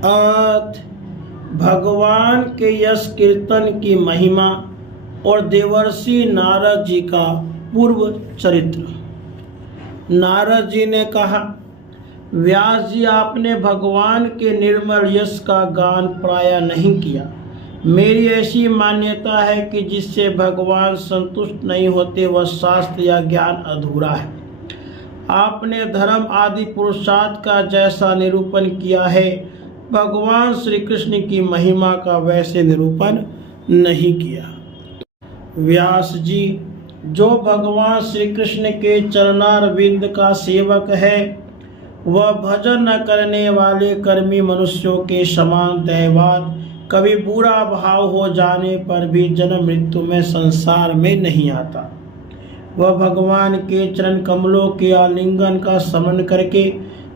अथ भगवान के यश कीर्तन की महिमा और देवर्षि नारद जी का पूर्व चरित्र। नारद जी ने कहा, व्यास जी, आपने भगवान के निर्मल यश का गान प्राय नहीं किया। मेरी ऐसी मान्यता है कि जिससे भगवान संतुष्ट नहीं होते वह शास्त्र या ज्ञान अधूरा है। आपने धर्म आदि पुरुषार्थ का जैसा निरूपण किया है, भगवान श्री कृष्ण की महिमा का वैसे निरूपण नहीं किया। व्यास जी, जो भगवान श्री कृष्ण के चरणारविंद का सेवक है वह भजन न करने वाले कर्मी मनुष्यों के समान दैवाद कभी बुरा भाव हो जाने पर भी जन्म मृत्यु में संसार में नहीं आता। वह भगवान के चरण कमलों के आलिंगन का स्मरण करके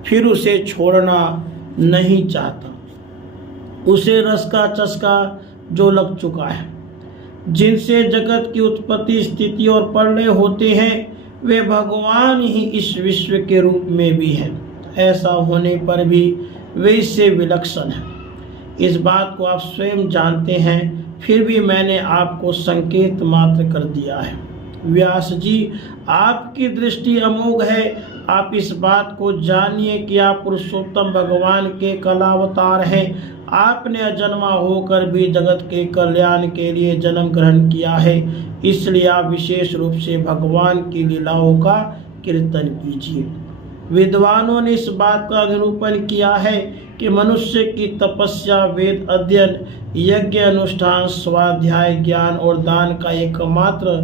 फिर उसे छोड़ना नहीं चाहता। उसे रस का चस्का जो लग चुका है, जिनसे जगत की उत्पत्ति स्थिति और प्रलय होते हैं, वे भगवान ही इस विश्व के रूप में भी हैं। ऐसा होने पर भी वे इससे विलक्षण हैं। इस बात को आप स्वयं जानते हैं, फिर भी मैंने आपको संकेत मात्र कर दिया है। व्यास जी, आपकी दृष्टि अमोघ है। आप इस बात को जानिए कि आप पुरुषोत्तम भगवान के कलावतार हैं। आपने अजन्मा होकर भी जगत के कल्याण के लिए जन्म ग्रहण किया है, इसलिए आप विशेष रूप से भगवान की लीलाओं का कीर्तन कीजिए। विद्वानों ने इस बात का निरूपण किया है कि मनुष्य की तपस्या, वेद अध्ययन, यज्ञ अनुष्ठान, स्वाध्याय, ज्ञान और दान का एकमात्र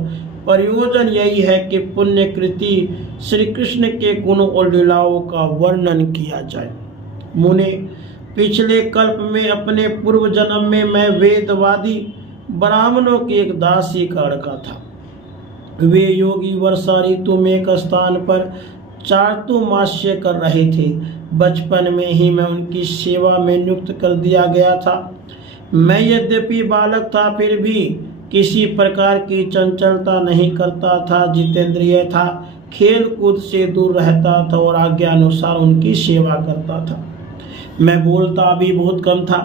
प्रयोजन यही है कि पुण्य कृति श्री कृष्ण के गुणों और लीलाओं का वर्णन किया जाए। मुने, पिछले कल्प में अपने पूर्व जन्म में मैं वेदवादी ब्राह्मणों की एक दासी का लड़का था। वे योगी वर्षा ऋतु में एक स्थान पर चातुर्मास्य कर रहे थे। बचपन में ही मैं उनकी सेवा में नियुक्त कर दिया गया था। मैं यद्यपि बालक था, फिर भी किसी प्रकार की चंचलता नहीं करता था, जितेंद्रिय था, खेल कूद से दूर रहता था और आज्ञा अनुसार उनकी सेवा करता था। मैं बोलता भी बहुत कम था।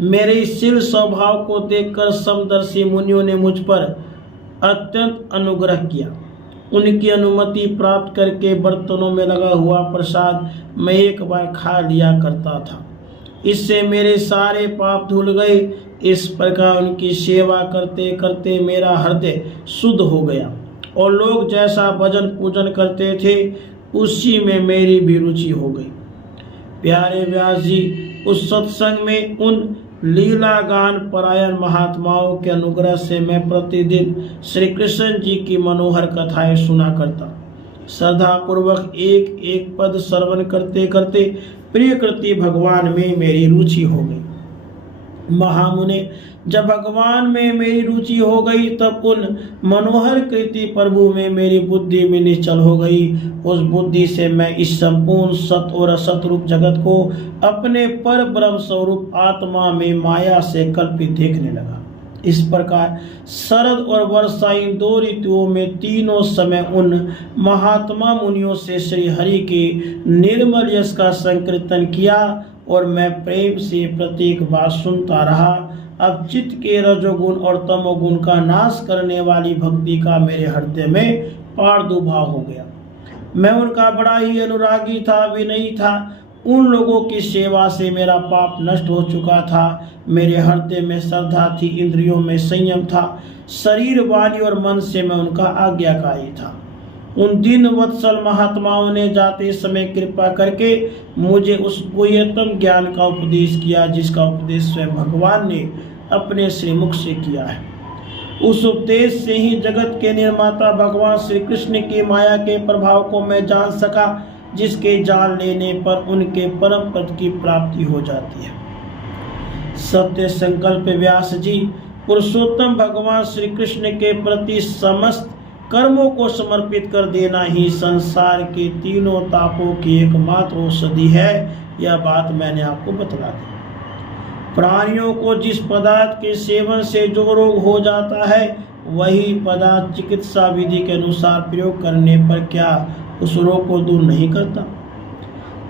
मेरे इस शील स्वभाव को देखकर समदर्शी मुनियों ने मुझ पर अत्यंत अनुग्रह किया। उनकी अनुमति प्राप्त करके बर्तनों में लगा हुआ प्रसाद मैं एक बार खा लिया करता था। इससे मेरे सारे पाप धुल गए। इस प्रकार उनकी सेवा करते करते मेरा हृदय शुद्ध हो गया और लोग जैसा भजन पूजन करते थे उसी में मेरी भी रुचि हो गई। प्यारे व्यास जी, उस सत्संग में उन लीला गान परायण महात्माओं के अनुग्रह से मैं प्रतिदिन श्री कृष्ण जी की मनोहर कथाएं सुना करता। श्रद्धा पूर्वक एक एक पद श्रवण करते करते प्रिय कृति भगवान में मेरी रुचि हो गई। महामुने, जब भगवान में मेरी रुचि हो गई तब उन मनोहर कृति प्रभु में मेरी बुद्धि में निश्चल हो गई। उस बुद्धि से मैं इस संपूर्ण सत और असत रूप जगत को अपने पर ब्रह्म स्वरूप आत्मा में माया से कल्पित देखने लगा। इस प्रकार शरद और वर्षा इन दो ऋतुओं में तीनों समय उन महात्मा मुनियों से श्री हरि के निर्मल यश का संकीर्तन किया और मैं प्रेम से प्रत्येक बात सुनता रहा। अब चित्त के रजोगुण और तमोगुण का नाश करने वाली भक्ति का मेरे हृदय में प्रादुर्भाव हो गया। मैं उनका बड़ा ही अनुरागी था, विनयी था। उन लोगों की सेवा से मेरा पाप नष्ट हो चुका था। मेरे हृदय में श्रद्धा थी, इंद्रियों में संयम था, शरीर, वाणी और मन से मैं उनका आज्ञाकारी था। उन दिन वत्सल महात्माओं ने जाते समय कृपा करके मुझे उस गुह्यतम ज्ञान का उपदेश किया जिसका उपदेश स्वयं भगवान ने अपने श्रीमुख से किया है। उस उपदेश से ही जगत के निर्माता भगवान श्री कृष्ण की माया के प्रभाव को मैं जान सका, जिसके जान लेने पर उनके परम पद की प्राप्ति हो जाती है। सत्य संकल्प व्यास जी, पुरुषोत्तम भगवान श्री कृष्ण के प्रति समस्त कर्मों को समर्पित कर देना ही संसार के तीनों तापों की एकमात्र औषधि है। यह बात मैंने आपको बतला दी। प्राणियों को जिस पदार्थ के सेवन से जो रोग हो जाता है, वही पदार्थ चिकित्सा विधि के अनुसार प्रयोग करने पर क्या उस रोग को दूर नहीं करता?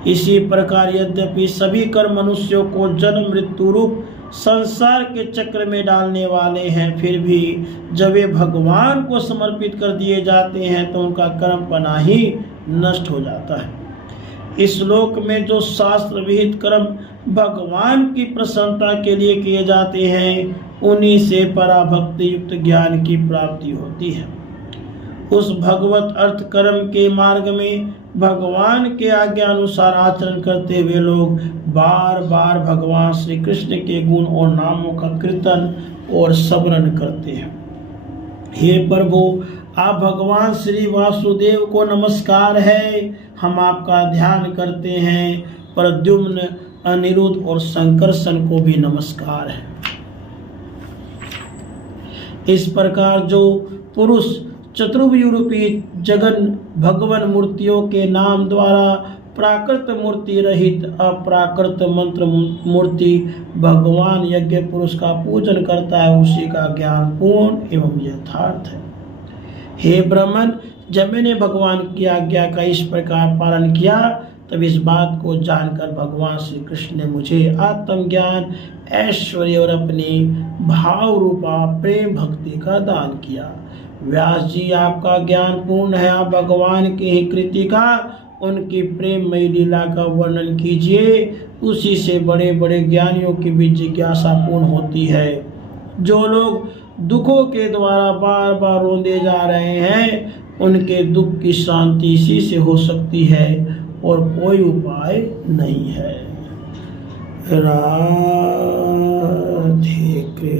इसी प्रकार यद्यपि सभी कर्म मनुष्यों को जन्म मृत्यु रूप संसार के चक्र में डालने वाले हैं, फिर भी जब वे भगवान को समर्पित कर दिए जाते हैं तो उनका कर्म पना ही नष्ट हो जाता है। इस लोक में जो शास्त्र विहित कर्म भगवान की प्रसन्नता के लिए किए जाते हैं, उन्हीं से पराभक्ति युक्त ज्ञान की प्राप्ति होती है। उस भगवत अर्थ कर्म के मार्ग में भगवान के आज्ञा अनुसार आचरण करते हुए लोग बार बार भगवान श्री कृष्ण के गुण और नामों का कीर्तन और स्मरण करते हैं। हे प्रभु, आप भगवान श्री वासुदेव को नमस्कार है, हम आपका ध्यान करते हैं। प्रद्युम्न, अनिरुद्ध और संकर्षण को भी नमस्कार है। इस प्रकार जो पुरुष चतुर्युरूपी जगन भगवान मूर्तियों के नाम द्वारा प्राकृत मूर्ति रहित अप्राकृत मंत्र मूर्ति भगवान यज्ञ पुरुष का पूजन करता है, उसी का ज्ञान पूर्ण एवं यथार्थ है। हे ब्राह्मण, जब मैंने भगवान की आज्ञा का इस प्रकार पालन किया, तब इस बात को जानकर भगवान श्री कृष्ण ने मुझे आत्मज्ञान, ऐश्वर्य और अपनी भाव रूपा प्रेम भक्ति का दान किया। व्यास जी, आपका ज्ञान पूर्ण है, आप भगवान की ही कृति का, उनकी प्रेममयी लीला का वर्णन कीजिए। उसी से बड़े बड़े ज्ञानियों की भी जिज्ञासा पूर्ण होती है। जो लोग दुखों के द्वारा बार बार रोंदे जा रहे हैं, उनके दुख की शांति इसी से हो सकती है और कोई उपाय नहीं है। राधे कृष्ण।